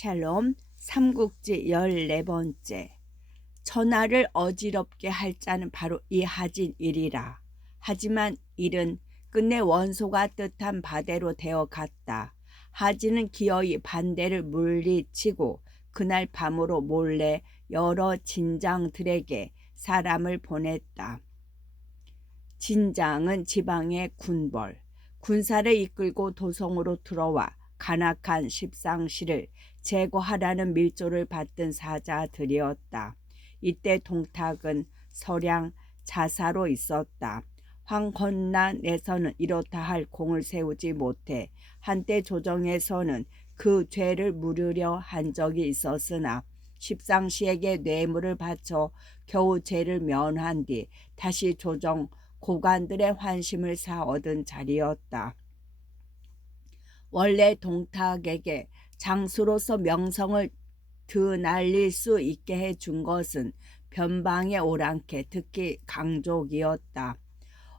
샬롬 삼국지 14번째. 천하를 어지럽게 할 자는 바로 이 하진일이라. 하지만 일은 끝내 원소가 뜻한 바대로 되어 갔다. 하진은 기어이 반대를 물리치고 그날 밤으로 몰래 여러 진장들에게 사람을 보냈다. 진장은 지방의 군벌, 군사를 이끌고 도성으로 들어와 간악한 십상시를 제거하라는 밀조를 받든 사자들이었다. 이때 동탁은 서량 자사로 있었다. 황건난에서는 이렇다 할 공을 세우지 못해 한때 조정에서는 그 죄를 물으려 한 적이 있었으나 십상시에게 뇌물을 바쳐 겨우 죄를 면한 뒤 다시 조정 고관들의 환심을 사 얻은 자리였다. 원래 동탁에게 장수로서 명성을 드날릴 수 있게 해준 것은 변방의 오랑캐, 특히 강족이었다.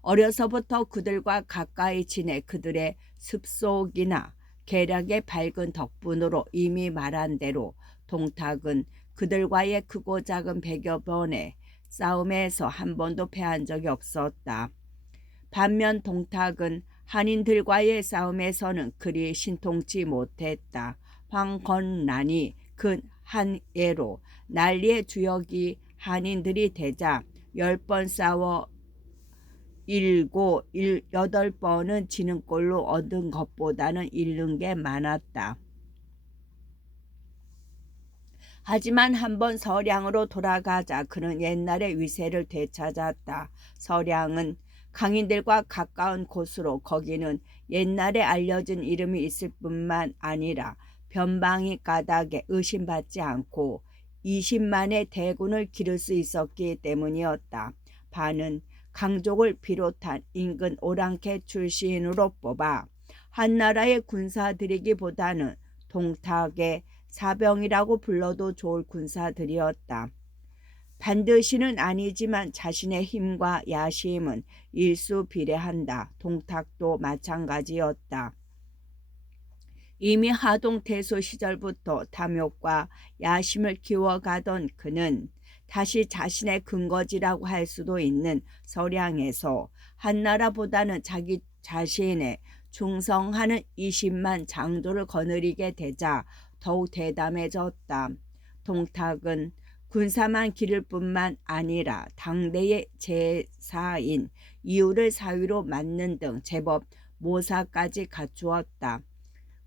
어려서부터 그들과 가까이 지내 그들의 습속이나 계략의 밝은 덕분으로 이미 말한 대로 동탁은 그들과의 크고 작은 100여 번의 싸움에서 한 번도 패한 적이 없었다. 반면 동탁은 한인들과의 싸움에서는 그리 신통치 못했다. 황건난이 그 한 예로 난리의 주역이 한인들이 되자 10번 싸워 7, 8번은 지는 꼴로 얻은 것보다는 잃는 게 많았다. 하지만 한번 서량으로 돌아가자 그는 옛날의 위세를 되찾았다. 서량은 강인들과 가까운 곳으로 거기는 옛날에 알려진 이름이 있을 뿐만 아니라 변방이 까닭에 의심받지 않고 20만의 대군을 기를 수 있었기 때문이었다. 반은 강족을 비롯한 인근 오랑캐 출신으로 뽑아 한나라의 군사들이기보다는 동탁의 사병이라고 불러도 좋을 군사들이었다. 반드시는 아니지만 자신의 힘과 야심은 일수비례한다. 동탁도 마찬가지였다. 이미 하동태소 시절부터 탐욕과 야심을 키워가던 그는 다시 자신의 근거지라고 할 수도 있는 서량에서 한나라보다는 자기 자신의 충성하는 20만 장조를 거느리게 되자 더욱 대담해졌다. 동탁은 군사만 기를 뿐만 아니라 당대의 제사인 이유를 사위로 맡는 등 제법 모사까지 갖추었다.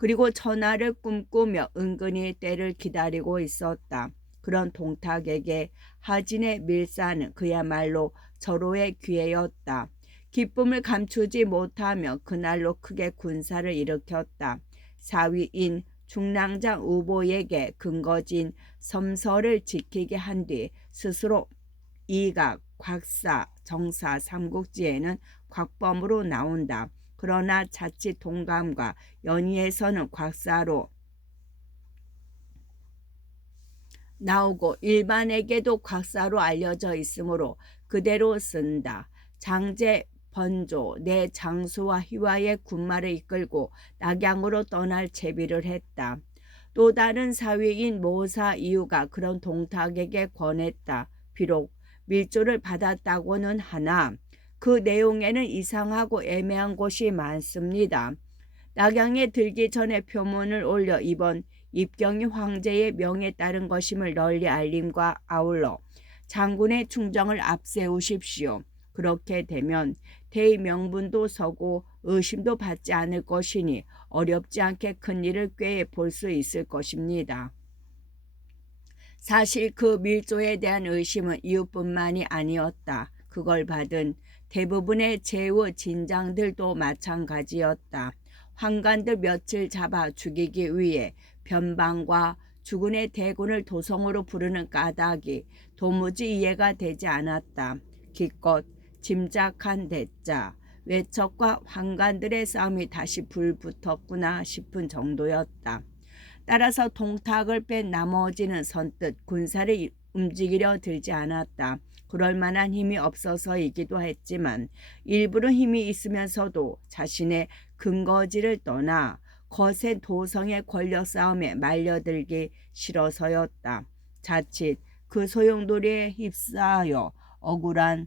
그리고 천하를 꿈꾸며 은근히 때를 기다리고 있었다. 그런 동탁에게 하진의 밀사는 그야말로 절호의 기회였다. 기쁨을 감추지 못하며 그날로 크게 군사를 일으켰다. 사위인 중랑장 우보에게 근거진 섬서를 지키게 한 뒤 스스로 이각, 곽사, 정사, 삼국지에는 곽범으로 나온다. 그러나 자칫 동감과 연희에서는 곽사로 나오고 일반에게도 곽사로 알려져 있으므로 그대로 쓴다. 장제 번조 내 장수와 희화의 군마를 이끌고 낙양으로 떠날 채비를 했다. 또 다른 사위인 모사 이유가 그런 동탁에게 권했다. 비록 밀조를 받았다고는 하나 그 내용에는 이상하고 애매한 곳이 많습니다. 낙양에 들기 전에 표문을 올려 이번 입경이 황제의 명에 따른 것임을 널리 알림과 아울러 장군의 충정을 앞세우십시오. 그렇게 되면 대의 명분도 서고 의심도 받지 않을 것이니 어렵지 않게 큰 일을 꾀해 볼 수 있을 것입니다. 사실 그 밀조에 대한 의심은 이유뿐만이 아니었다. 그걸 받은 대부분의 제후 진장들도 마찬가지였다. 환관들 며칠 잡아 죽이기 위해 변방과 주군의 대군을 도성으로 부르는 까닭이 도무지 이해가 되지 않았다. 기껏 짐작한 대자 외척과 환관들의 싸움이 다시 불붙었구나 싶은 정도였다. 따라서 동탁을 뺀 나머지는 선뜻 군사를 움직이려 들지 않았다. 그럴 만한 힘이 없어서이기도 했지만 일부러 힘이 있으면서도 자신의 근거지를 떠나 거센 도성의 권력 싸움에 말려들기 싫어서였다. 자칫 그 소용돌이에 휩싸여 억울한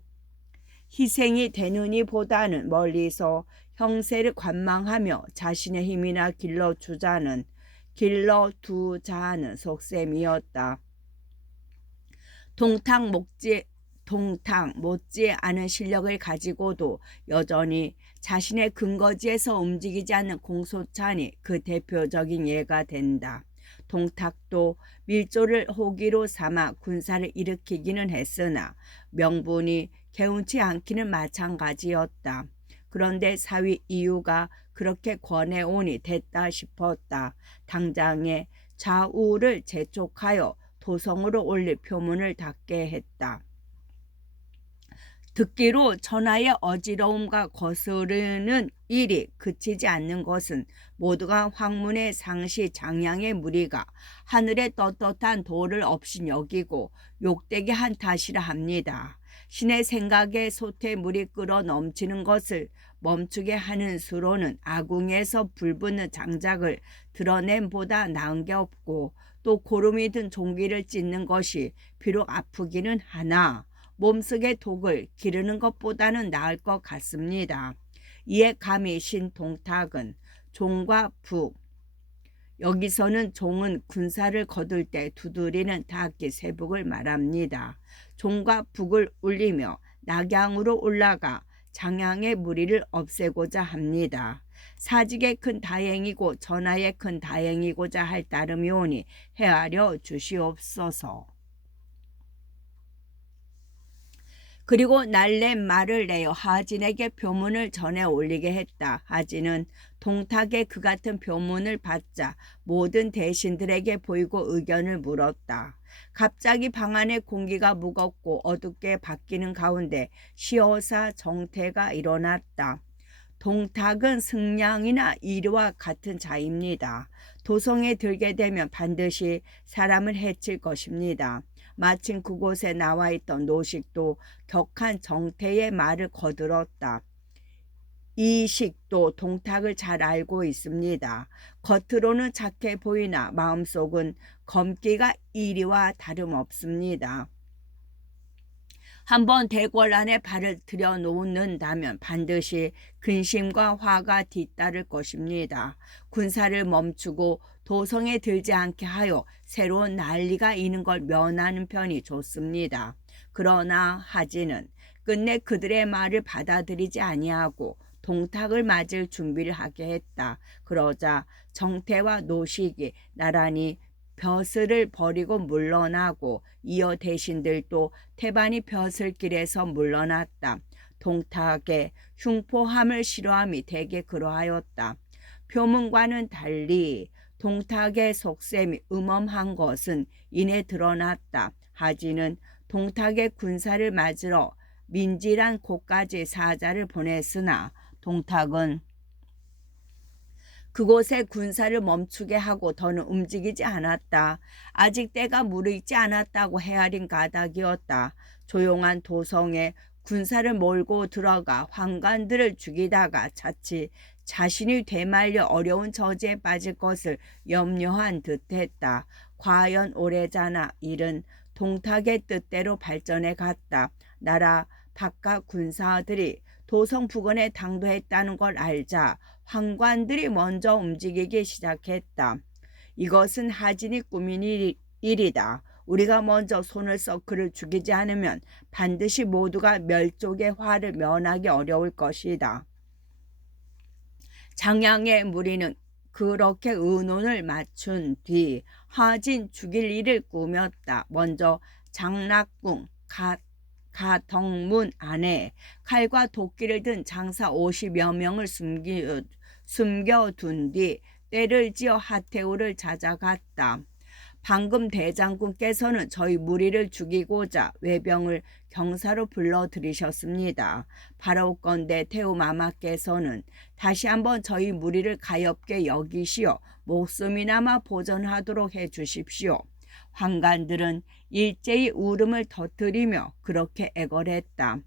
희생이 되느니 보다는 멀리서 형세를 관망하며 자신의 힘이나 길러두자는 속셈이었다. 동탁 못지 않은 실력을 가지고도 여전히 자신의 근거지에서 움직이지 않는 공소찬이 그 대표적인 예가 된다. 동탁도 밀조를 호기로 삼아 군사를 일으키기는 했으나 명분이 개운치 않기는 마찬가지였다. 그런데 사위 이유가 그렇게 권해오니 됐다 싶었다. 당장에 좌우를 재촉하여 도성으로 올릴 표문을 닫게 했다. 듣기로 전하의 어지러움과 거스르는 일이 그치지 않는 것은 모두가 황문의 상시 장양의 무리가 하늘에 떳떳한 도를 없이 여기고 욕되게 한 탓이라 합니다. 신의 생각에 솟태물이 끓어 넘치는 것을 멈추게 하는 수로는 아궁에서 불붙는 장작을 드러냄보다 나은 게 없고, 또 고름이 든 종기를 찢는 것이 비록 아프기는 하나 몸속의 독을 기르는 것보다는 나을 것 같습니다. 이에 감히 신동탁은 종과 북, 여기서는 종은 군사를 거둘 때 두드리는 타악기 세북을 말합니다. 종과 북을 울리며 낙양으로 올라가 장양의 무리를 없애고자 합니다. 사직의 큰 다행이고 전하의 큰 다행이고자 할 따름이오니 헤아려 주시옵소서. 그리고 날래 말을 내어 하진에게 표문을 전해 올리게 했다. 하진은 동탁의 그 같은 표문을 받자 모든 대신들에게 보이고 의견을 물었다. 갑자기 방 안의 공기가 무겁고 어둡게 바뀌는 가운데 시어사 정태가 일어났다. 동탁은 승량이나 이르와 같은 자입니다. 도성에 들게 되면 반드시 사람을 해칠 것입니다. 마침 그곳에 나와 있던 노식도 격한 정태의 말을 거들었다. 이식도 동탁을 잘 알고 있습니다. 겉으로는 착해 보이나 마음속은 검기가 이리와 다름없습니다. 한번 대궐 안에 발을 들여놓는다면 반드시 근심과 화가 뒤따를 것입니다. 군사를 멈추고 도성에 들지 않게 하여 새로운 난리가 있는 걸 면하는 편이 좋습니다. 그러나 하진은 끝내 그들의 말을 받아들이지 아니하고 동탁을 맞을 준비를 하게 했다. 그러자 정태와 노식이 나란히 벼슬을 버리고 물러나고 이어 대신들도 태반이 벼슬길에서 물러났다. 동탁의 흉포함을 싫어함이 대개 그러하였다. 표문과는 달리 동탁의 속셈이 음험한 것은 이내 드러났다. 하진은 동탁의 군사를 맞으러 민지란 곳까지 사자를 보냈으나 동탁은 그곳에 군사를 멈추게 하고 더는 움직이지 않았다. 아직 때가 무르익지 않았다고 헤아린 가닥이었다. 조용한 도성에 군사를 몰고 들어가 환관들을 죽이다가 자칫 자신이 되말려 어려운 저지에 빠질 것을 염려한 듯했다. 과연 오래자나 일은 동탁의 뜻대로 발전해 갔다. 나라 바깥 군사들이 도성 부근에 당도했다는 걸 알자 황관들이 먼저 움직이기 시작했다. 이것은 하진이 꾸민 일이다. 우리가 먼저 손을 써 그를 죽이지 않으면 반드시 모두가 멸족의 화를 면하기 어려울 것이다. 장양의 무리는 그렇게 의논을 맞춘 뒤 하진 죽일 일을 꾸몄다. 먼저 장락궁 가덕문 안에 칼과 도끼를 든 장사 50여 명을 숨겨둔 뒤 떼를 지어 하태우를 찾아갔다. 방금 대장군께서는 저희 무리를 죽이고자 외병을 경사로 불러들이셨습니다. 바라옵건대 태우마마께서는 다시 한번 저희 무리를 가엾게 여기시어 목숨이나마 보전하도록 해주십시오. 환관들은 일제히 울음을 터뜨리며 그렇게 애걸했다.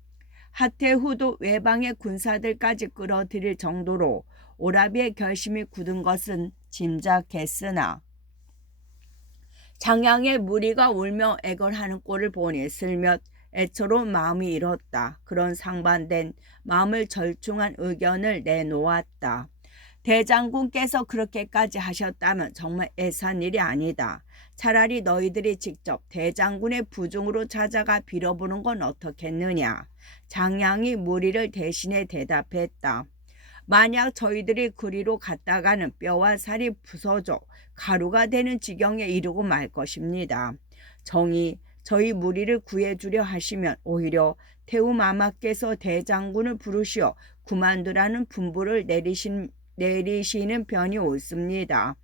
하태후도 외방의 군사들까지 끌어들일 정도로 오라비의 결심이 굳은 것은 짐작했으나 장양의 무리가 울며 애걸하는 꼴을 보니 슬며t 애처로운 마음이 일었다. 그런 상반된 마음을 절충한 의견을 내놓았다. 대장군께서 그렇게까지 하셨다면 정말 애산 일이 아니다. 차라리 너희들이 직접 대장군의 부중으로 찾아가 빌어보는 건 어떻겠느냐. 장양이 무리를 대신해 대답했다. 만약 저희들이 그리로 갔다가는 뼈와 살이 부서져 가루가 되는 지경에 이르고 말 것입니다. 정이 저희 무리를 구해주려 하시면 오히려 태우마마께서 대장군을 부르시어 그만두라는 분부를 내리시는 편이 옳습니다.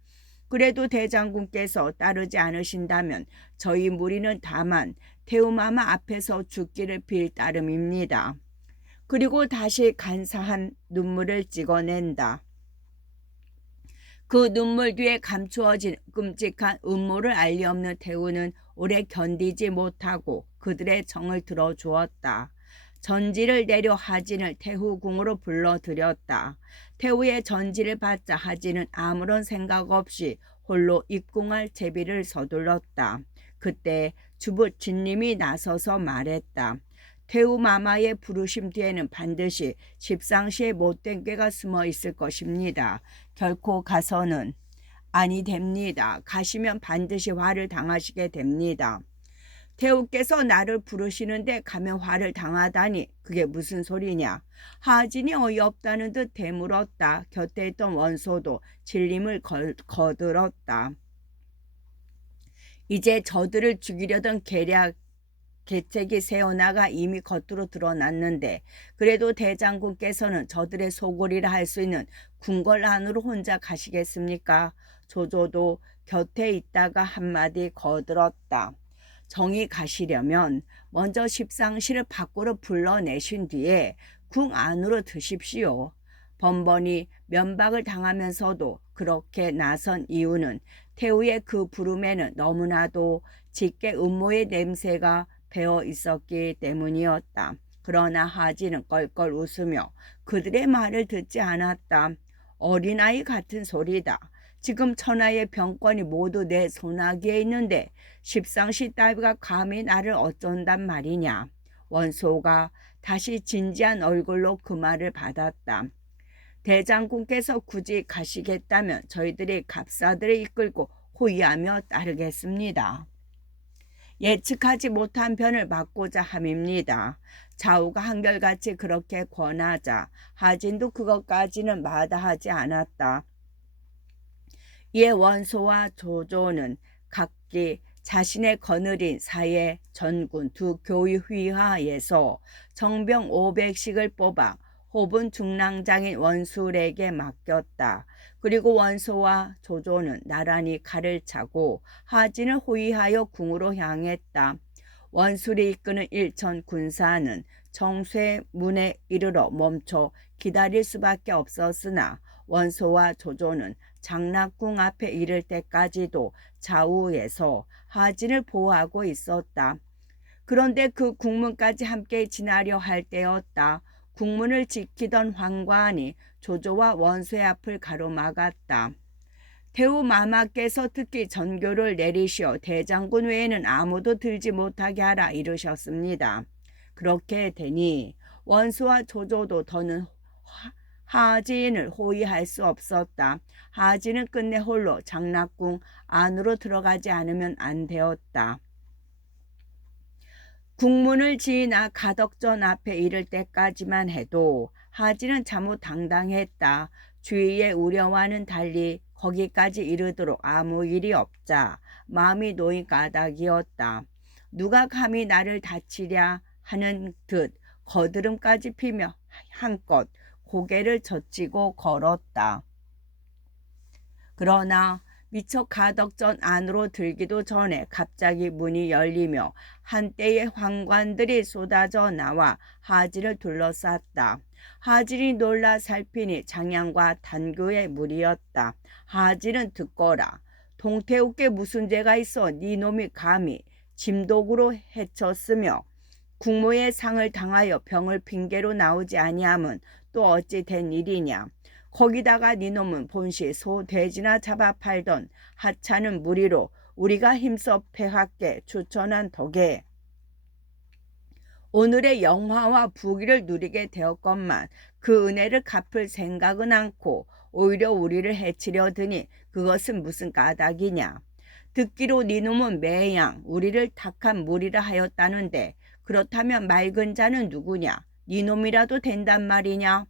그래도 대장군께서 따르지 않으신다면 저희 무리는 다만 태우마마 앞에서 죽기를 빌 따름입니다. 그리고 다시 간사한 눈물을 찍어낸다. 그 눈물 뒤에 감추어진 끔찍한 음모를 알리 없는 태우는 오래 견디지 못하고 그들의 정을 들어주었다. 전지를 내려 하진을 태후궁으로 불러들였다. 태후의 전지를 받자 하진은 아무런 생각 없이 홀로 입궁할 제비를 서둘렀다. 그때 주부 진님이 나서서 말했다. 태우마마의 부르심 뒤에는 반드시 십상시의 못된 꾀가 숨어 있을 것입니다. 결코 가서는 아니 됩니다. 가시면 반드시 화를 당하시게 됩니다. 태우께서 나를 부르시는데 가면 화를 당하다니 그게 무슨 소리냐. 하진이 어이없다는 듯 되물었다. 곁에 있던 원소도 진림을 거들었다. 이제 저들을 죽이려던 계책이 새어나가 이미 겉으로 드러났는데 그래도 대장군께서는 저들의 소굴이라 할 수 있는 궁궐 안으로 혼자 가시겠습니까? 조조도 곁에 있다가 한마디 거들었다. 정이 가시려면 먼저 십상시를 밖으로 불러내신 뒤에 궁 안으로 드십시오. 번번이 면박을 당하면서도 그렇게 나선 이유는 태우의 그 부름에는 너무나도 짙게 음모의 냄새가 배어 있었기 때문이었다. 그러나 하진은 껄껄 웃으며 그들의 말을 듣지 않았다. 어린아이 같은 소리다. 지금 천하의 병권이 모두 내 손아귀에 있는데 십상시 따위가 감히 나를 어쩐단 말이냐. 원소가 다시 진지한 얼굴로 그 말을 받았다. 대장군께서 굳이 가시겠다면 저희들이 갑사들을 이끌고 호위하며 따르겠습니다. 예측하지 못한 변을 막고자 함입니다. 좌우가 한결같이 그렇게 권하자 하진도 그것까지는 마다하지 않았다. 이에 원소와 조조는 각기 자신의 거느린 사예 전군 두 교위 휘하에서 정병 500씩을 뽑아 호분 중랑장인 원술에게 맡겼다. 그리고 원소와 조조는 나란히 칼을 차고 하진을 호위하여 궁으로 향했다. 원술이 이끄는 일천 군사는 정쇠문에 이르러 멈춰 기다릴 수밖에 없었으나 원소와 조조는 장락궁 앞에 이를 때까지도 좌우에서 하진을 보호하고 있었다. 그런데 그 궁문까지 함께 지나려 할 때였다. 국문을 지키던 황관이 조조와 원소의 앞을 가로막았다. 태우마마께서 특히 전교를 내리시어 대장군 외에는 아무도 들지 못하게 하라 이르셨습니다. 그렇게 되니 원소와 조조도 더는 하진을 호위할 수 없었다. 하진은 끝내 홀로 장락궁 안으로 들어가지 않으면 안 되었다. 국문을 지나 가덕전 앞에 이를 때까지만 해도 하진은 참으 당당했다. 주위의 우려와는 달리 거기까지 이르도록 아무 일이 없자 마음이 놓인 까닭이었다. 누가 감히 나를 다치랴 하는 듯 거드름까지 피며 한껏 고개를 젖히고 걸었다. 그러나 미처 가덕전 안으로 들기도 전에 갑자기 문이 열리며 한때의 황관들이 쏟아져 나와 하진을 둘러쌌다. 하진이 놀라 살피니 장양과 단교의 무리였다. 하진은 듣거라. 동태욱께 무슨 죄가 있어 네 놈이 감히 짐독으로 해쳤으며 국모의 상을 당하여 병을 핑계로 나오지 아니함은 또 어찌 된 일이냐. 거기다가 니놈은 본시 소 돼지나 잡아 팔던 하찮은 무리로 우리가 힘써 패하게 추천한 덕에 오늘의 영화와 부귀를 누리게 되었건만 그 은혜를 갚을 생각은 않고 오히려 우리를 해치려 드니 그것은 무슨 까닭이냐. 듣기로 니놈은 매양 우리를 탁한 무리라 하였다는데 그렇다면 맑은 자는 누구냐. 니놈이라도 된단 말이냐.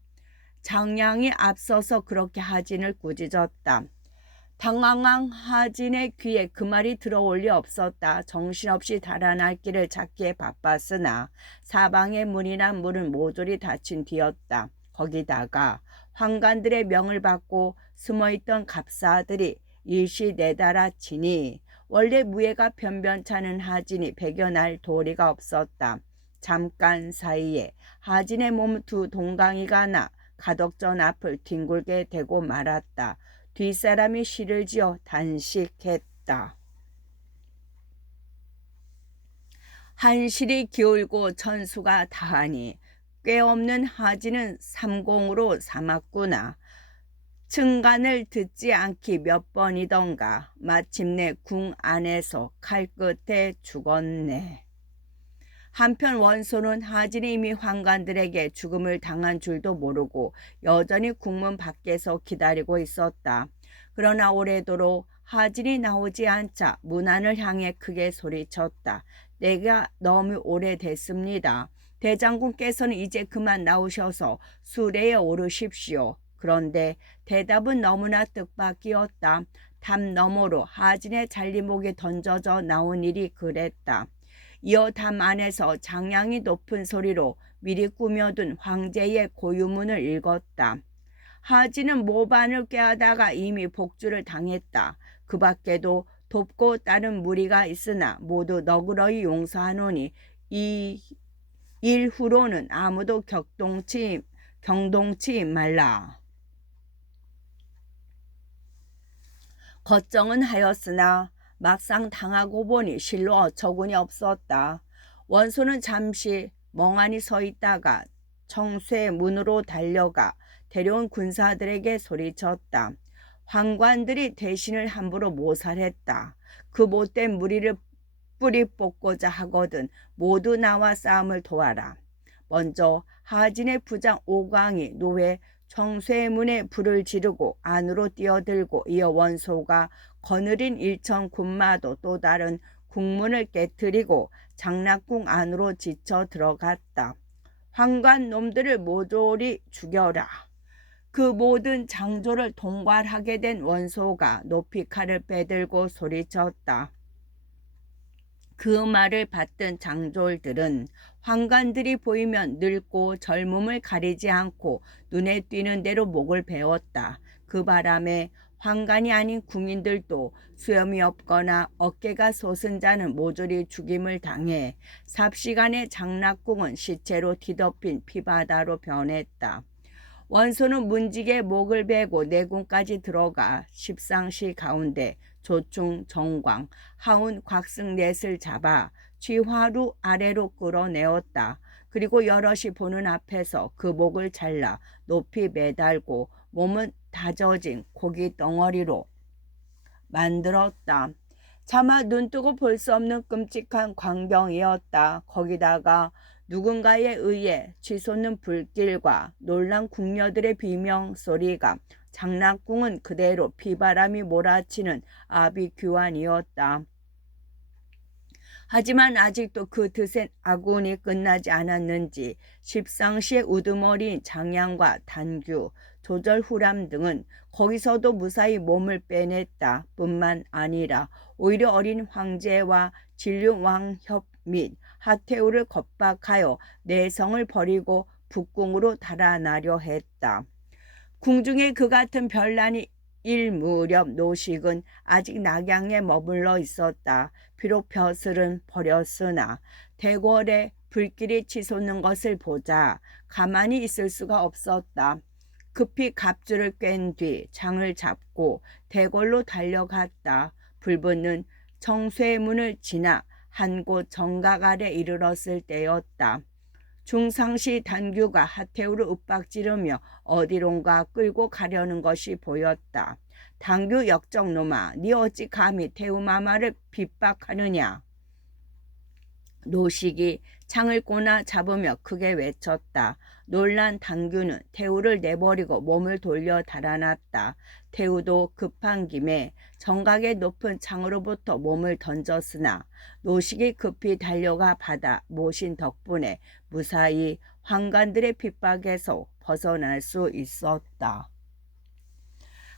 장량이 앞서서 그렇게 하진을 꾸짖었다. 당황한 하진의 귀에 그 말이 들어올 리 없었다. 정신없이 달아날 길을 찾기에 바빴으나 사방의 문이나 문은 모조리 닫힌 뒤였다. 거기다가 환관들의 명을 받고 숨어있던 갑사들이 일시 내달아 치니 원래 무예가 변변찮은 하진이 배겨날 도리가 없었다. 잠깐 사이에 하진의 몸 두 동강이가 나 가덕전 앞을 뒹굴게 되고 말았다. 뒷사람이 시를 지어 단식했다. 한실이 기울고 천수가 다하니 꽤 없는 하진은 삼공으로 삼았구나. 층간을 듣지 않기 몇 번이던가 마침내 궁 안에서 칼끝에 죽었네. 한편 원소는 하진이 이미 환관들에게 죽음을 당한 줄도 모르고 여전히 궁문 밖에서 기다리고 있었다. 그러나 오래도록 하진이 나오지 않자 문안을 향해 크게 소리쳤다. 내가 너무 오래됐습니다. 대장군께서는 이제 그만 나오셔서 수레에 오르십시오. 그런데 대답은 너무나 뜻밖이었다. 담 너머로 하진의 잘리목에 던져져 나온 일이 그랬다. 이어 담 안에서 장량이 높은 소리로 미리 꾸며둔 황제의 고유문을 읽었다. 하진은 모반을 꾀하다가 이미 복주를 당했다. 그 밖에도 돕고 따른 무리가 있으나 모두 너그러이 용서하노니 이 일 후로는 아무도 경동치 말라. 걱정은 하였으나 막상 당하고 보니 실로 어처구니 없었다. 원소는 잠시 멍하니 서 있다가 청쇠 문으로 달려가 데려온 군사들에게 소리쳤다. 환관들이 대신을 함부로 모살했다. 그 못된 무리를 뿌리 뽑고자 하거든 모두 나와 싸움을 도와라. 먼저 하진의 부장 오광이 노회 청쇠문에 불을 지르고 안으로 뛰어들고 이어 원소가 거느린 일천 군마도 또 다른 국문을 깨뜨리고 장락궁 안으로 지쳐 들어갔다. 환관 놈들을 모조리 죽여라. 그 모든 장조를 통괄하게 된 원소가 높이 칼을 빼들고 소리쳤다. 그 말을 받던 장졸들은 환관들이 보이면 늙고 젊음을 가리지 않고 눈에 띄는 대로 목을 베었다. 그 바람에 환관이 아닌 궁인들도 수염이 없거나 어깨가 솟은 자는 모조리 죽임을 당해 삽시간에 장락궁은 시체로 뒤덮인 피바다로 변했다. 원소는 문직에 목을 베고 내궁까지 들어가 십상시 가운데 조충 정광 하운 곽승 넷을 잡아 쥐화루 아래로 끌어내었다. 그리고 여럿이 보는 앞에서 그 목을 잘라 높이 매달고 몸은 다져진 고기 덩어리로 만들었다. 차마 눈뜨고 볼 수 없는 끔찍한 광경이었다. 거기다가 누군가에 의해 치솟는 불길과 놀란 궁녀들의 비명소리가 장락궁은 그대로 비바람이 몰아치는 아비규환이었다. 하지만 아직도 그 드센 아군이 끝나지 않았는지 십상시의 우두머리인 장양과 단규, 조절후람 등은 거기서도 무사히 몸을 빼냈다 뿐만 아니라 오히려 어린 황제와 진류왕협 및 하태우를 겁박하여 내성을 버리고 북궁으로 달아나려 했다. 궁중에 그 같은 별난이 일 무렵 노식은 아직 낙양에 머물러 있었다. 비록 벼슬은 버렸으나 대궐에 불길이 치솟는 것을 보자 가만히 있을 수가 없었다. 급히 갑주를 꿰은 뒤 장을 잡고 대궐로 달려갔다. 불붙는 청쇠문을 지나 한 곳 정각 아래 이르렀을 때였다. 중상시 단규가 하태우를 윽박지르며 어디론가 끌고 가려는 것이 보였다. 단규 역적놈아, 네 어찌 감히 태우마마를 핍박하느냐. 노식이 창을 꼬나 잡으며 크게 외쳤다. 놀란 단규는 태우를 내버리고 몸을 돌려 달아났다. 태우도 급한 김에 정각의 높은 창으로부터 몸을 던졌으나 노식이 급히 달려가 받아 모신 덕분에 무사히 환관들의 핍박에서 벗어날 수 있었다.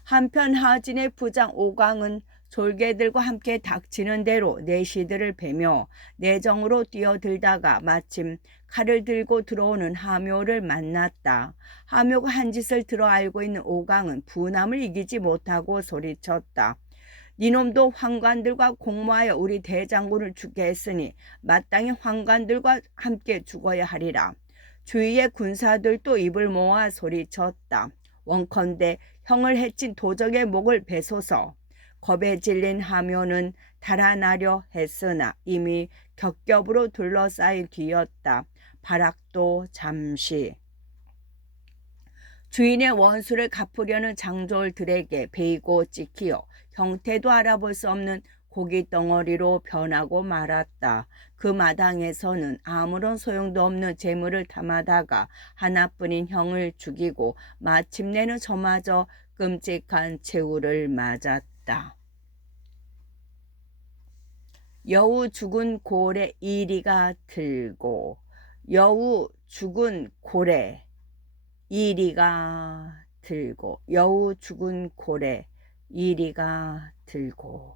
한편 하진의 부장 오광은 졸개들과 함께 닥치는 대로 내시들을 베며 내정으로 뛰어들다가 마침 칼을 들고 들어오는 하묘를 만났다. 하묘가 한 짓을 들어 알고 있는 오광은 분함을 이기지 못하고 소리쳤다. 니놈도 환관들과 공모하여 우리 대장군을 죽게 했으니 마땅히 환관들과 함께 죽어야 하리라. 주위의 군사들도 입을 모아 소리쳤다. 원컨대 형을 해친 도적의 목을 베소서. 겁에 질린 하묘는 달아나려 했으나 이미 겹겹으로 둘러싸인 뒤였다. 발악도 잠시. 주인의 원수를 갚으려는 장졸들에게 베이고 찍히어 형태도 알아볼 수 없는 고기 덩어리로 변하고 말았다. 그 마당에서는 아무런 소용도 없는 재물을 탐하다가 하나뿐인 형을 죽이고 마침내는 저마저 끔찍한 최후를 맞았다. 여우 죽은 고래 이리가 들고, 여우 죽은 고래 이리가 들고, 여우 죽은 고래 이리가 들고.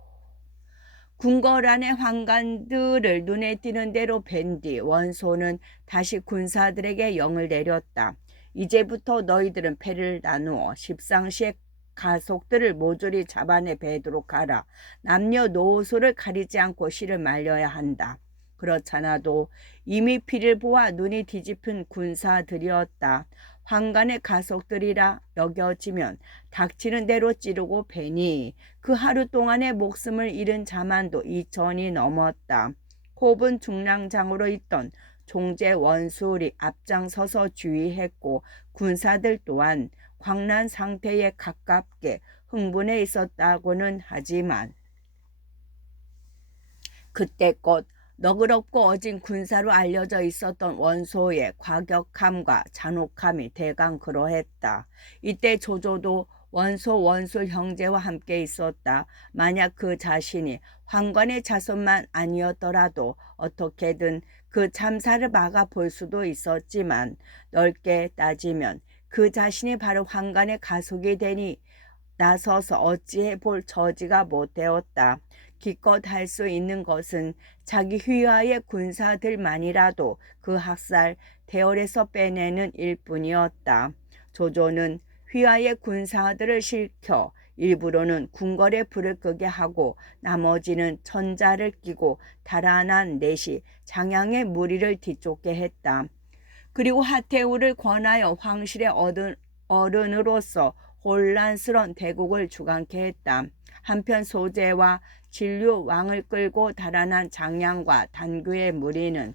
궁궐안의 환관들을 눈에 띄는 대로 뵌 뒤 원소는 다시 군사들에게 영을 내렸다. 이제부터 너희들은 패를 나누어 십상시의 가속들을 모조리 잡아내 베도록 하라. 남녀노소를 가리지 않고 씨를 말려야 한다. 그렇잖아도 이미 피를 보아 눈이 뒤집힌 군사들이었다. 환관의 가속들이라 여겨지면 닥치는 대로 찌르고 베니 그 하루 동안의 목숨을 잃은 자만도 2천이 넘었다. 홉은 중랑장으로 있던 종제 원술이 앞장서서 주의했고 군사들 또한 광란 상태에 가깝게 흥분해 있었다고는 하지만 그때껏 너그럽고 어진 군사로 알려져 있었던 원소의 과격함과 잔혹함이 대강 그러했다. 이때 조조도 원소 원술 형제와 함께 있었다. 만약 그 자신이 환관의 자손만 아니었더라도 어떻게든 그 참사를 막아볼 수도 있었지만 넓게 따지면 그 자신이 바로 환관의 가속이 되니 나서서 어찌해 볼 처지가 못되었다. 기껏 할 수 있는 것은 자기 휘하의 군사들만이라도 그 학살 대열에서 빼내는 일뿐이었다. 조조는 휘하의 군사들을 실켜 일부러는 궁궐에 불을 끄게 하고 나머지는 천자를 끼고 달아난 넷이 장양의 무리를 뒤쫓게 했다. 그리고 하태우를 권하여 황실의 어른으로서 혼란스러운 대국을 주관케 했다. 한편 소재와 진류 왕을 끌고 달아난 장양과 단규의 무리는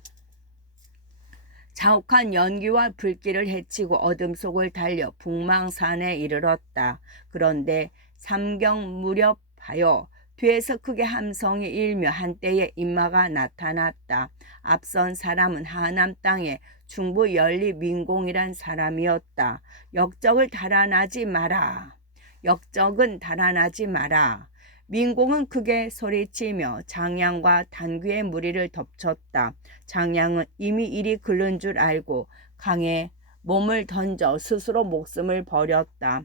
자욱한 연기와 불길을 해치고 어둠 속을 달려 북망산에 이르렀다. 그런데 삼경 무렵하여 뒤에서 크게 함성이 일며 한때에 인마가 나타났다. 앞선 사람은 하남 땅의 중부 연리 민공이란 사람이었다. 역적을 달아나지 마라. 역적은 달아나지 마라. 민공은 크게 소리치며 장양과 단규의 무리를 덮쳤다. 장양은 이미 일이 글른 줄 알고 강에 몸을 던져 스스로 목숨을 버렸다.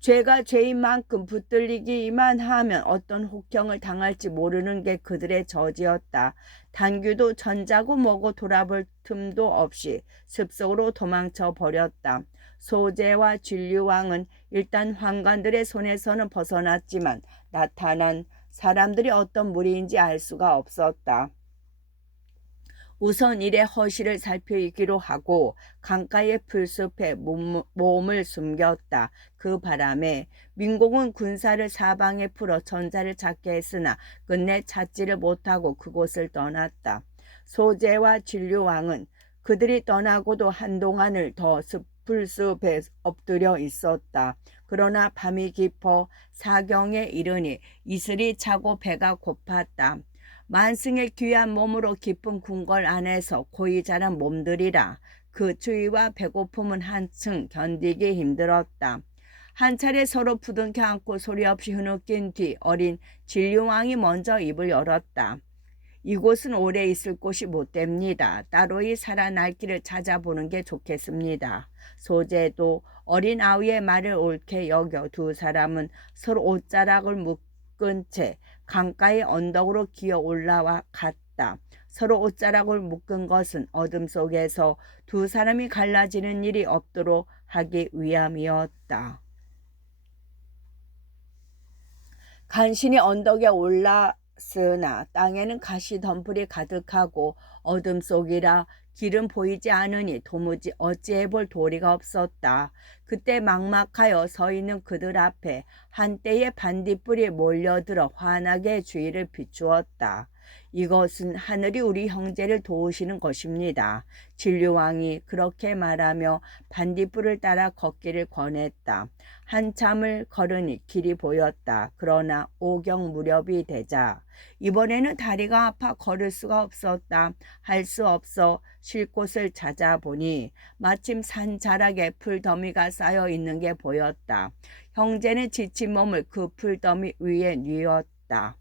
죄가 죄인 만큼 붙들리기만 하면 어떤 혹형을 당할지 모르는 게 그들의 저지였다. 단규도 전자고 뭐고 돌아볼 틈도 없이 습속으로 도망쳐 버렸다. 소재와 진류왕은 일단 환관들의 손에서는 벗어났지만 나타난 사람들이 어떤 무리인지 알 수가 없었다. 우선 일의 허실을 살피기로 하고 강가의 풀숲에 몸을 숨겼다. 그 바람에 민공은 군사를 사방에 풀어 전자를 찾게 했으나 끝내 찾지를 못하고 그곳을 떠났다. 소재와 진류왕은 그들이 떠나고도 한동안을 더 풀숲에 엎드려 있었다. 그러나 밤이 깊어 사경에 이르니 이슬이 차고 배가 고팠다. 만승의 귀한 몸으로 깊은 궁궐 안에서 고이 자란 몸들이라 그 추위와 배고픔은 한층 견디기 힘들었다. 한 차례 서로 부둥켜 안고 소리 없이 흐느낀 뒤 어린 진류왕이 먼저 입을 열었다. 이곳은 오래 있을 곳이 못 됩니다. 따로이 살아날 길을 찾아보는 게 좋겠습니다. 소재도 어린 아우의 말을 옳게 여겨 두 사람은 서로 옷자락을 묶은 채 강가의 언덕으로 기어 올라와 갔다. 서로 옷자락을 묶은 것은 어둠 속에서 두 사람이 갈라지는 일이 없도록 하기 위함이었다. 간신히 언덕에 올랐으나 땅에는 가시덤불이 가득하고 어둠 속이라 길은 보이지 않으니 도무지 어찌해 볼 도리가 없었다. 그때 막막하여 서 있는 그들 앞에 한때의 반딧불이 몰려들어 환하게 주위를 비추었다. 이것은 하늘이 우리 형제를 도우시는 것입니다. 진류왕이 그렇게 말하며 반딧불을 따라 걷기를 권했다. 한참을 걸으니 길이 보였다. 그러나 오경 무렵이 되자 이번에는 다리가 아파 걸을 수가 없었다. 할 수 없어 쉴 곳을 찾아보니 마침 산 자락에 풀더미가 쌓여 있는 게 보였다. 형제는 지친 몸을 그 풀더미 위에 뉘었다.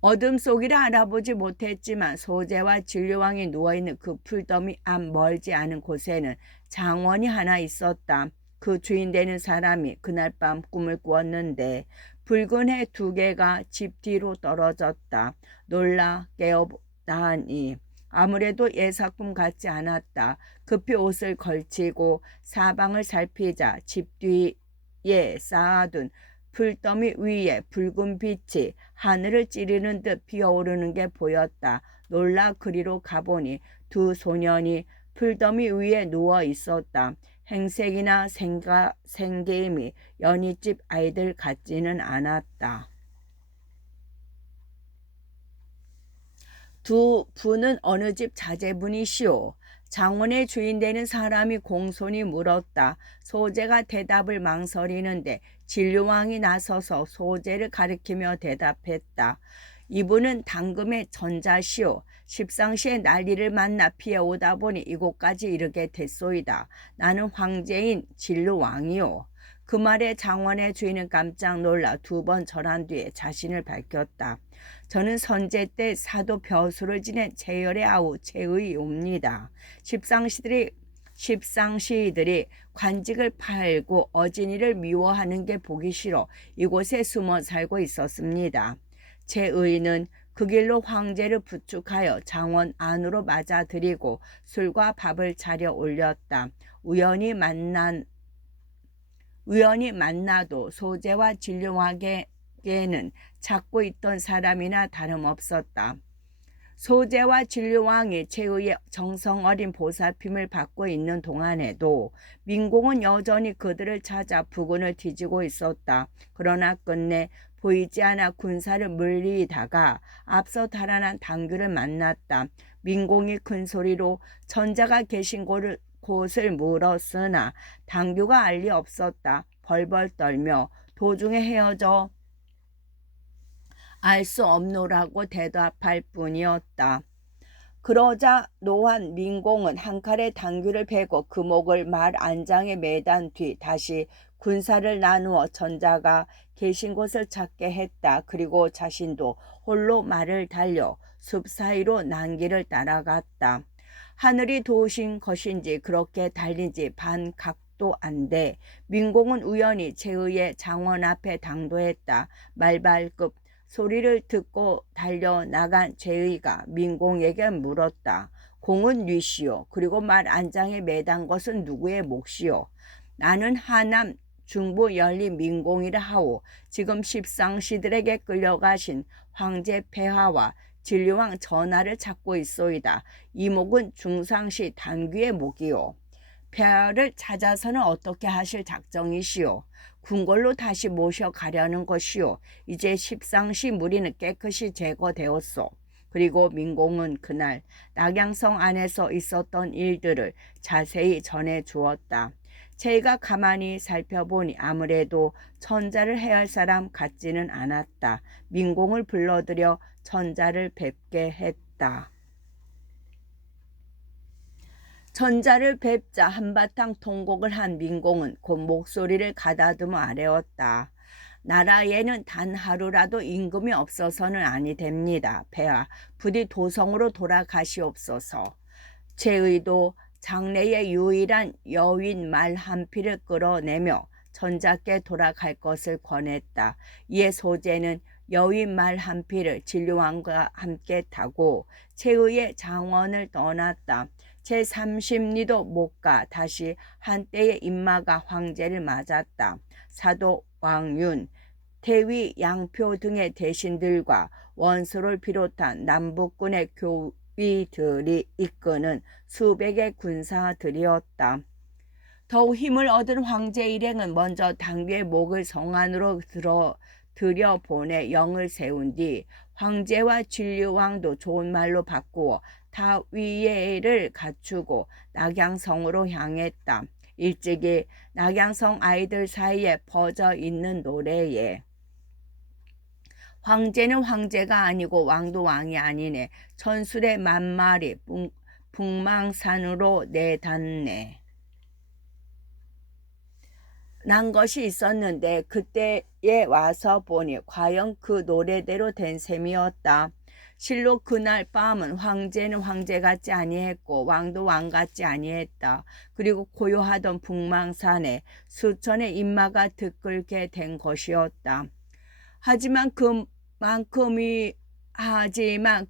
어둠 속이라 알아보지 못했지만 소재와 진류왕이 누워있는 그 풀더미 앞 멀지 않은 곳에는 장원이 하나 있었다. 그 주인 되는 사람이 그날 밤 꿈을 꾸었는데 붉은 해 2개가 집 뒤로 떨어졌다. 놀라 깨어나니 아무래도 예사꿈 같지 않았다. 급히 옷을 걸치고 사방을 살피자 집 뒤에 쌓아둔 풀더미 위에 붉은 빛이 하늘을 찌르는 듯 피어오르는 게 보였다. 놀라 그리로 가보니 두 소년이 풀더미 위에 누워 있었다. 행색이나 생김이 연희집 아이들 같지는 않았다. 두 분은 어느 집 자제분이시오? 장원의 주인 되는 사람이 공손히 물었다. 소재가 대답을 망설이는데 진류왕이 나서서 소재를 가리키며 대답했다. 이분은 당금의 전자시오. 십상시에 난리를 만나 피해오다 보니 이곳까지 이르게 됐소이다. 나는 황제인 진류왕이오. 그 말에 장원의 주인은 깜짝 놀라 2번 절한 뒤에 자신을 밝혔다. 저는 선제 때 사도 벼슬을 지낸 채열의 아우 채의옵니다. 십상시들이 관직을 팔고 어진이를 미워하는 게 보기 싫어 이곳에 숨어 살고 있었습니다. 채의는 그 길로 황제를 부축하여 장원 안으로 맞아들이고 술과 밥을 차려 올렸다. 우연히 만나도 소재와 진류왕에게는 찾고 있던 사람이나 다름없었다. 소재와 진류왕이 채의의 정성 어린 보살핌을 받고 있는 동안에도 민공은 여전히 그들을 찾아 부군을 뒤지고 있었다. 그러나 끝내 보이지 않아 군사를 물리다가 앞서 달아난 당규를 만났다. 민공이 큰 소리로 전자가 계신 곳을 물었으나 당규가 알리 없었다. 벌벌 떨며 도중에 헤어져 알 수 없노라고 대답할 뿐이었다. 그러자 노한 민공은 한 칼에 당규를 베고 그 목을 말 안장에 매단 뒤 다시 군사를 나누어 전자가 계신 곳을 찾게 했다. 그리고 자신도 홀로 말을 달려 숲 사이로 난길을 따라갔다. 하늘이 도우신 것인지 그렇게 달린 지 반 각도 안 돼 민공은 우연히 채의의 장원 앞에 당도했다. 말발급 소리를 듣고 달려나간 채의가 민공에게 물었다. 공은 뉘시오. 그리고 말 안장에 매단 것은 누구의 몫이오? 나는 하남 중부 열린 민공이라 하오. 지금 십상시들에게 끌려가신 황제 폐하와 진류왕 전하를 찾고 있소이다. 이 목은 중상시 단귀의 목이오. 폐하를 찾아서는 어떻게 하실 작정이시오? 궁궐로 다시 모셔가려는 것이오. 이제 십상시 무리는 깨끗이 제거되었소. 그리고 민공은 그날 낙양성 안에서 있었던 일들을 자세히 전해 주었다. 제가 가만히 살펴보니 아무래도 천자를 해할 사람 같지는 않았다. 민공을 불러들여 천자를 뵙게 했다. 천자를 뵙자 한바탕 통곡을 한 민공은 곧 목소리를 가다듬어 아뢰었다. 나라에는 단 하루라도 임금이 없어서는 아니 됩니다. 폐하, 부디 도성으로 돌아가시옵소서. 제의도 장래의 유일한 여윈 말 한 피를 끌어내며 천자께 돌아갈 것을 권했다. 이에 소재는 여윈 말 한 피를 진류왕과 함께 타고 최의의 장원을 떠났다. 제30리도 못 가 다시 한때의 인마가 황제를 맞았다. 사도 왕윤, 태위 양표 등의 대신들과 원소를 비롯한 남북군의 교위들이 이끄는 수백의 군사들이었다. 더욱 힘을 얻은 황제 일행은 먼저 당비의 목을 성 안으로 들여보내 영을 세운 뒤 황제와 진류왕도 좋은 말로 바꾸어 다위예를 갖추고 낙양성으로 향했다. 일찍이 낙양성 아이들 사이에 퍼져 있는 노래에 황제는 황제가 아니고 왕도 왕이 아니네. 천술의 만마리 북망산으로 내닿네. 난 것이 있었는데 그때에 와서 보니 과연 그 노래대로 된 셈이었다. 실로 그날 밤은 황제는 황제 같지 아니했고 왕도 왕 같지 아니했다. 그리고 고요하던 북망산에 수천의 인마가 들끓게 된 것이었다. 하지만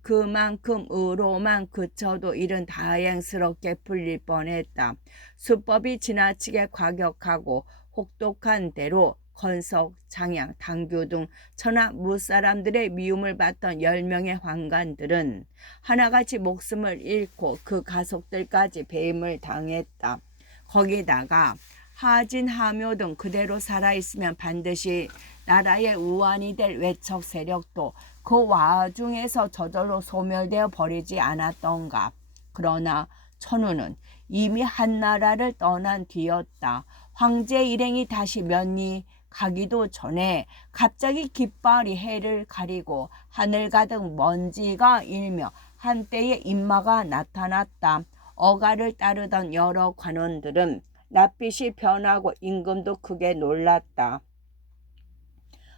그만큼으로만 그쳐도 일은 다행스럽게 풀릴 뻔했다. 수법이 지나치게 과격하고 혹독한 대로 건석, 장양, 당규 등 천하 무사람들의 미움을 받던 10명의 환관들은 하나같이 목숨을 잃고 그 가족들까지 배임을 당했다. 거기다가 하진, 하묘 등 그대로 살아있으면 반드시 나라의 우환이 될 외척 세력도 그 와중에서 저절로 소멸되어 버리지 않았던가. 그러나 천우는 이미 한나라를 떠난 뒤였다. 황제 일행이 다시 면이 가기도 전에 갑자기 깃발이 해를 가리고 하늘 가득 먼지가 일며 한때의 인마가 나타났다. 어가를 따르던 여러 관원들은 낯빛이 변하고 임금도 크게 놀랐다.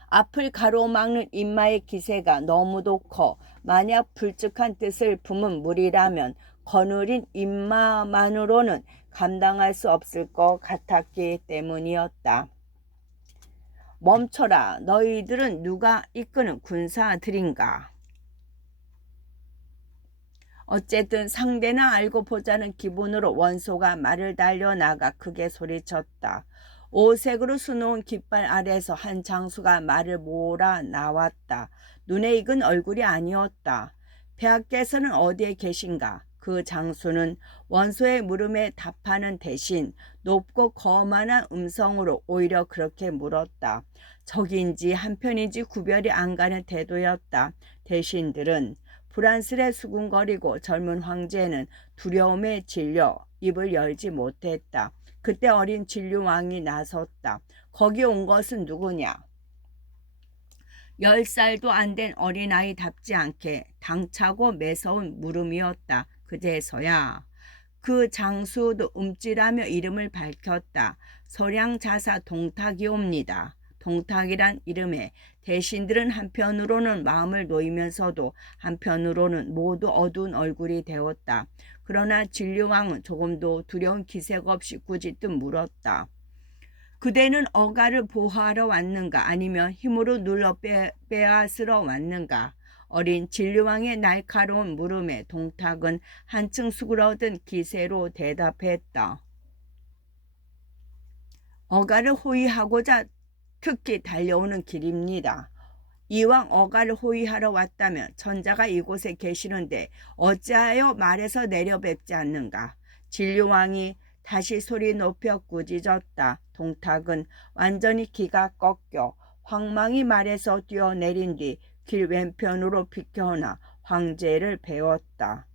앞을 가로막는 인마의 기세가 너무도 커 만약 불측한 뜻을 품은 무리라면 거느린 인마만으로는 감당할 수 없을 것 같았기 때문이었다. 멈춰라. 너희들은 누가 이끄는 군사들인가? 어쨌든 상대나 알고 보자는 기분으로 원소가 말을 달려나가 크게 소리쳤다. 오색으로 수놓은 깃발 아래서 한 장수가 말을 몰아 나왔다. 눈에 익은 얼굴이 아니었다. 폐하께서는 어디에 계신가? 그 장수는 원소의 물음에 답하는 대신 높고 거만한 음성으로 오히려 그렇게 물었다. 적인지 한편인지 구별이 안 가는 태도였다. 대신들은 불안스레 수군거리고 젊은 황제는 두려움에 질려 입을 열지 못했다. 그때 어린 진류왕이 나섰다. 거기 온 것은 누구냐? 10살도 안 된 어린아이답지 않게 당차고 매서운 물음이었다. 그제서야 그 장수도 움찔하며 이름을 밝혔다. 서량자사 동탁이옵니다. 동탁이란 이름에 대신들은 한편으로는 마음을 놓이면서도 한편으로는 모두 어두운 얼굴이 되었다. 그러나 진류왕은 조금도 두려운 기색 없이 꾸짖듯 물었다. 그대는 어가를 보호하러 왔는가 아니면 힘으로 눌러 빼앗으러 왔는가? 어린 진류왕의 날카로운 물음에 동탁은 한층 수그러든 기세로 대답했다. 어가를 호위하고자 특히 달려오는 길입니다. 이왕 어가를 호위하러 왔다면 천자가 이곳에 계시는데 어찌하여 말에서 내려 뵙지 않는가? 진류왕이 다시 소리 높여 꾸짖었다. 동탁은 완전히 기가 꺾여 황망히 말에서 뛰어내린 뒤 길 왼편으로 비켜나 황제를 배웠다.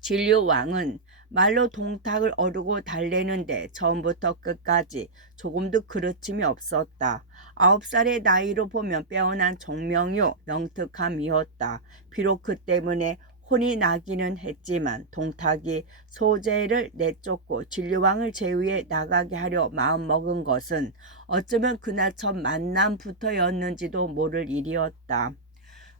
진류왕은 말로 동탁을 어르고 달래는데 처음부터 끝까지 조금도 그르침이 없었다. 9살의 나이로 보면 빼어난 총명요 영특함이었다. 비록 그 때문에 혼이 나기는 했지만 동탁이 소재를 내쫓고 진류왕을 제위해 나가게 하려 마음먹은 것은 어쩌면 그날 첫 만남부터였는지도 모를 일이었다.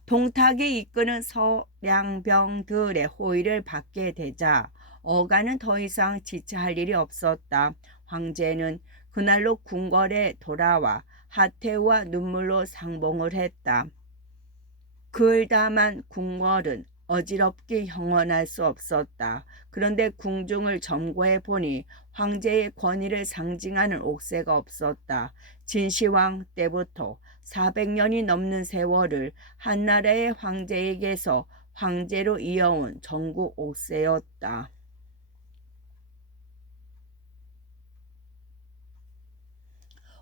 동탁이 이끄는 서량병들의 호의를 받게 되자 어가는 더 이상 지체할 일이 없었다. 황제는 그날로 궁궐에 돌아와 하태우와 눈물로 상봉을 했다. 그을담한 궁궐은 어지럽게 형언할 수 없었다. 그런데 궁중을 점거해 보니 황제의 권위를 상징하는 옥새가 없었다. 진시황 때부터 400년이 넘는 세월을 한나라의 황제에게서 황제로 이어온 전국 옥새였다.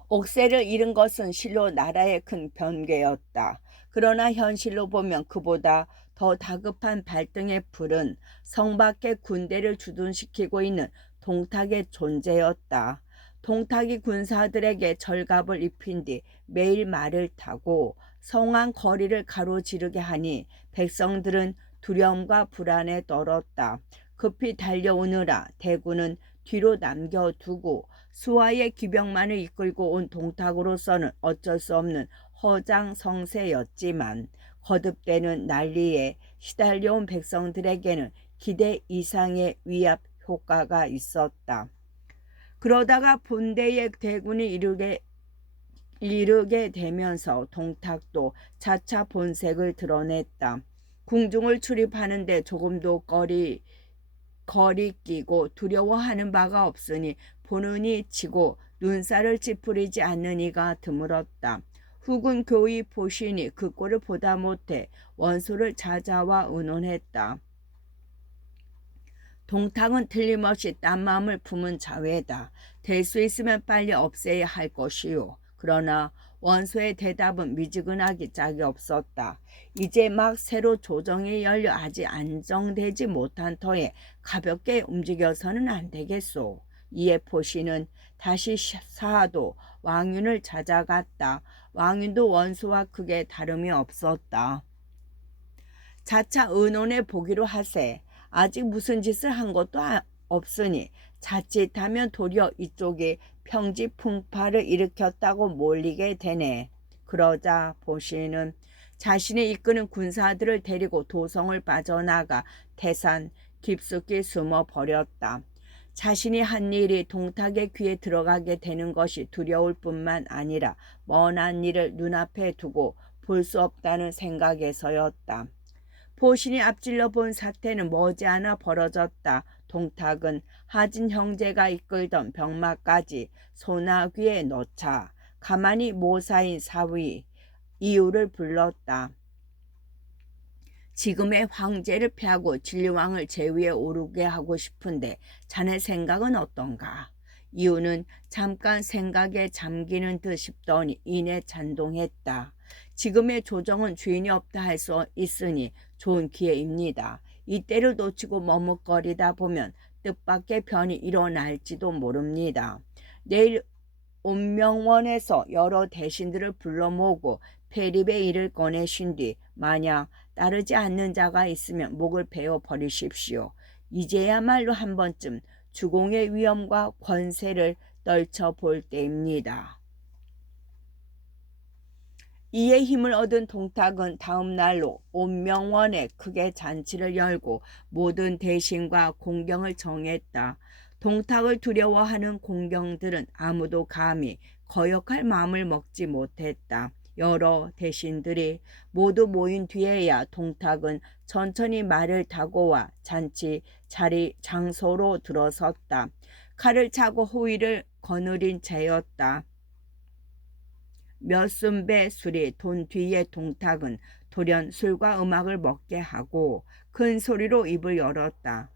옥새를 잃은 것은 실로 나라의 큰 변개였다. 그러나 현실로 보면 그보다 더 다급한 발등의 불은 성 밖에 군대를 주둔시키고 있는 동탁의 존재였다. 동탁이 군사들에게 절갑을 입힌 뒤 매일 말을 타고 성안 거리를 가로지르게 하니 백성들은 두려움과 불안에 떨었다. 급히 달려오느라 대군은 뒤로 남겨두고 수하의 기병만을 이끌고 온 동탁으로서는 어쩔 수 없는 허장성세였지만 거듭되는 난리에 시달려온 백성들에게는 기대 이상의 위압 효과가 있었다. 그러다가 본대의 대군이 이르게 되면서 동탁도 차차 본색을 드러냈다. 궁중을 출입하는데 조금도 거리끼고 두려워하는 바가 없으니 보는이 치고 눈살을 찌푸리지 않는 이가 드물었다. 후군 교의 보신이 그 꼴을 보다 못해 원소를 찾아와 의논했다. 동탁은 틀림없이 딴 마음을 품은 자외다. 될 수 있으면 빨리 없애야 할 것이요. 그러나 원소의 대답은 미지근하기 짝이 없었다. 이제 막 새로 조정이 열려 아직 안정되지 못한 터에 가볍게 움직여서는 안 되겠소. 이에 포신은 다시 사하도 왕윤을 찾아갔다. 왕윤도 원소와 크게 다름이 없었다. 자차 의논해 보기로 하세. 아직 무슨 짓을 한 것도 없으니 자칫하면 도리어 이쪽이 평지풍파를 일으켰다고 몰리게 되네. 그러자 보시는 자신이 이끄는 군사들을 데리고 도성을 빠져나가 태산 깊숙이 숨어버렸다. 자신이 한 일이 동탁의 귀에 들어가게 되는 것이 두려울 뿐만 아니라 먼한 일을 눈앞에 두고 볼 수 없다는 생각에서였다. 포신이 앞질러 본 사태는 머지않아 벌어졌다. 동탁은 하진 형제가 이끌던 병마까지 소나귀에 넣자 가만히 모사인 사위 이유를 불렀다. 지금의 황제를 패하고 진류왕을 제위에 오르게 하고 싶은데 자네 생각은 어떤가? 이유는 잠깐 생각에 잠기는 듯 싶더니 이내 찬동했다. 지금의 조정은 주인이 없다 할 수 있으니 좋은 기회입니다. 이때를 놓치고 머뭇거리다 보면 뜻밖의 변이 일어날지도 모릅니다. 내일 온명원에서 여러 대신들을 불러 모으고 폐립의 일을 꺼내신 뒤 만약 따르지 않는 자가 있으면 목을 베어 버리십시오. 이제야말로 한 번쯤 주공의 위엄과 권세를 떨쳐볼 때입니다. 이에 힘을 얻은 동탁은 다음 날로 온명원에 크게 잔치를 열고 모든 대신과 공경을 정했다. 동탁을 두려워하는 공경들은 아무도 감히 거역할 마음을 먹지 못했다. 여러 대신들이 모두 모인 뒤에야 동탁은 천천히 말을 타고 와 잔치 자리 장소로 들어섰다. 칼을 차고 호의를 거느린 채였다. 몇 순배 술이 돈 뒤에 동탁은 돌연 술과 음악을 먹게 하고 큰 소리로 입을 열었다.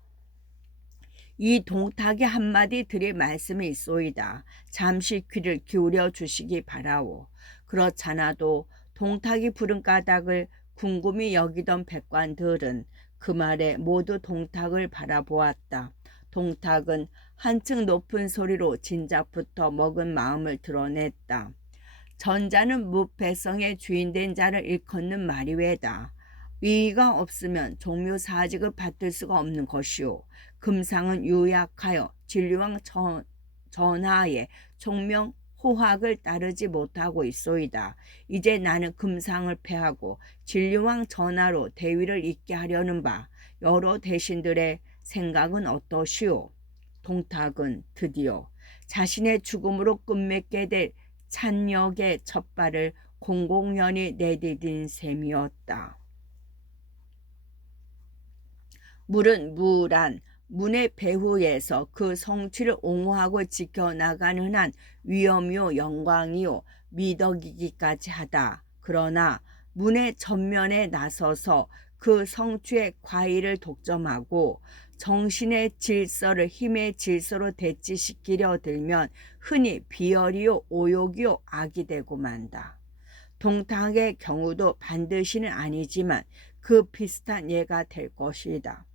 이 동탁의 한마디 드릴 말씀이 있소이다. 잠시 귀를 기울여 주시기 바라오. 그렇잖아도 동탁이 부른 까닭을 궁금히 여기던 백관들은 그 말에 모두 동탁을 바라보았다. 동탁은 한층 높은 소리로 진작부터 먹은 마음을 드러냈다. 전자는 무패성의 주인된 자를 일컫는 말이 왜다. 위의가 없으면 종묘사직을 받들 수가 없는 것이오. 금상은 유약하여 진류왕 전하의 총명 호학을 따르지 못하고 있소이다. 이제 나는 금상을 패하고 진류왕 전하로 대위를 잇게 하려는 바 여러 대신들의 생각은 어떠시오? 동탁은 드디어 자신의 죽음으로 끝맺게 될 찬역의 첫발을 공공연히 내디딘 셈이었다. 물은 무란 문의 배후에서 그 성취를 옹호하고 지켜나가는 한 위엄이요 영광이요 미덕이기까지 하다. 그러나 문의 전면에 나서서 그 성취의 과일을 독점하고 정신의 질서를 힘의 질서로 대치시키려 들면 흔히 비열이요 오욕이요 악이 되고 만다. 동탁의 경우도 반드시는 아니지만 그 비슷한 예가 될 것이다.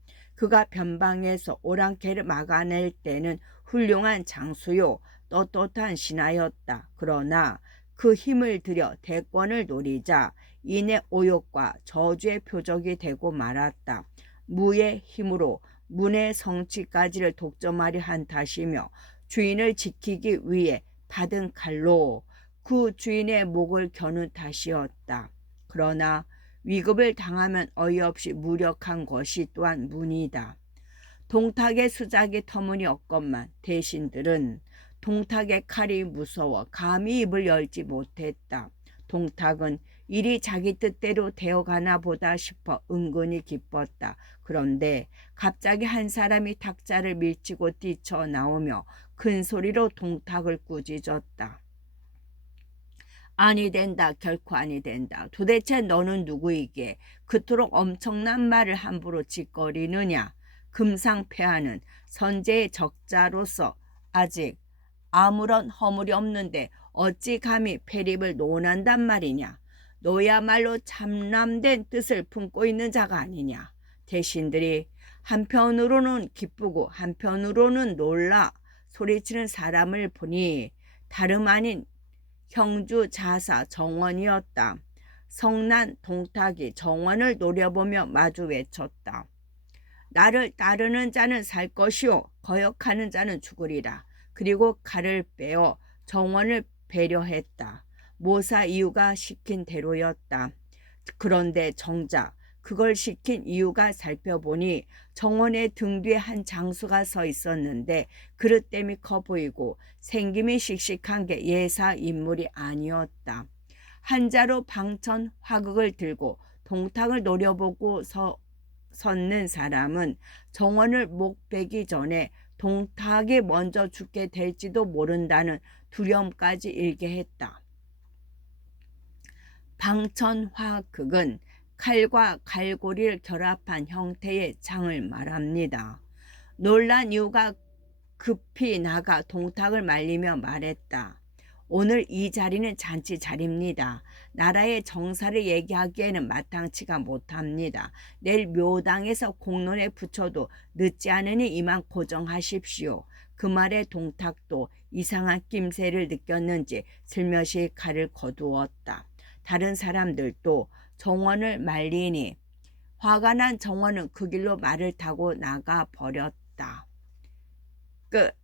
그가 변방에서 오랑캐를 막아낼 때는 훌륭한 장수요 떳떳한 신하였다. 그러나 그 힘을 들여 대권을 노리자 인의 오욕과 저주의 표적이 되고 말았다. 무의 힘으로 문의 성취까지를 독점하려 한 탓이며 주인을 지키기 위해 받은 칼로 그 주인의 목을 겨눈 탓이었다. 그러나 위급을 당하면 어이없이 무력한 것이 또한 문이다. 동탁의 수작이 터무니없건만 대신들은 동탁의 칼이 무서워 감히 입을 열지 못했다. 동탁은 일이 자기 뜻대로 되어가나 보다 싶어 은근히 기뻤다. 그런데 갑자기 한 사람이 탁자를 밀치고 뛰쳐나오며 큰 소리로 동탁을 꾸짖었다. 아니 된다. 결코 아니 된다. 도대체 너는 누구이기에 그토록 엄청난 말을 함부로 짓거리느냐. 금상폐하는 선제의 적자로서 아직 아무런 허물이 없는데 어찌 감히 패립을 논한단 말이냐. 너야말로 참람된 뜻을 품고 있는 자가 아니냐. 대신들이 한편으로는 기쁘고 한편으로는 놀라 소리치는 사람을 보니 다름 아닌 형주 자사 정원이었다. 성난 동탁이 정원을 노려보며 마주 외쳤다. 나를 따르는 자는 살 것이요 거역하는 자는 죽으리라. 그리고 칼을 빼어 정원을 배려했다. 모사 이유가 시킨 대로였다. 그런데 정작 그걸 시킨 이유가 살펴보니 정원의 등 뒤에 한 장수가 서 있었는데 그릇됨이 커 보이고 생김이 씩씩한 게 예사 인물이 아니었다. 한자로 방천 화극을 들고 동탁을 노려보고 섰는 사람은 정원을 목베기 전에 동탁이 먼저 죽게 될지도 모른다는 두려움까지 일게 했다. 방천화극은 칼과 갈고리를 결합한 형태의 창을 말합니다. 놀란 이유가 급히 나가 동탁을 말리며 말했다. 오늘 이 자리는 잔치 자리입니다. 나라의 정사를 얘기하기에는 마땅치가 못합니다. 내일 묘당에서 공론에 붙여도 늦지 않으니 이만 고정하십시오. 그 말에 동탁도 이상한 낌새를 느꼈는지 슬며시 칼을 거두었다. 다른 사람들도 정원을 말리니 화가 난 정원은 그 길로 말을 타고 나가 버렸다. 끝.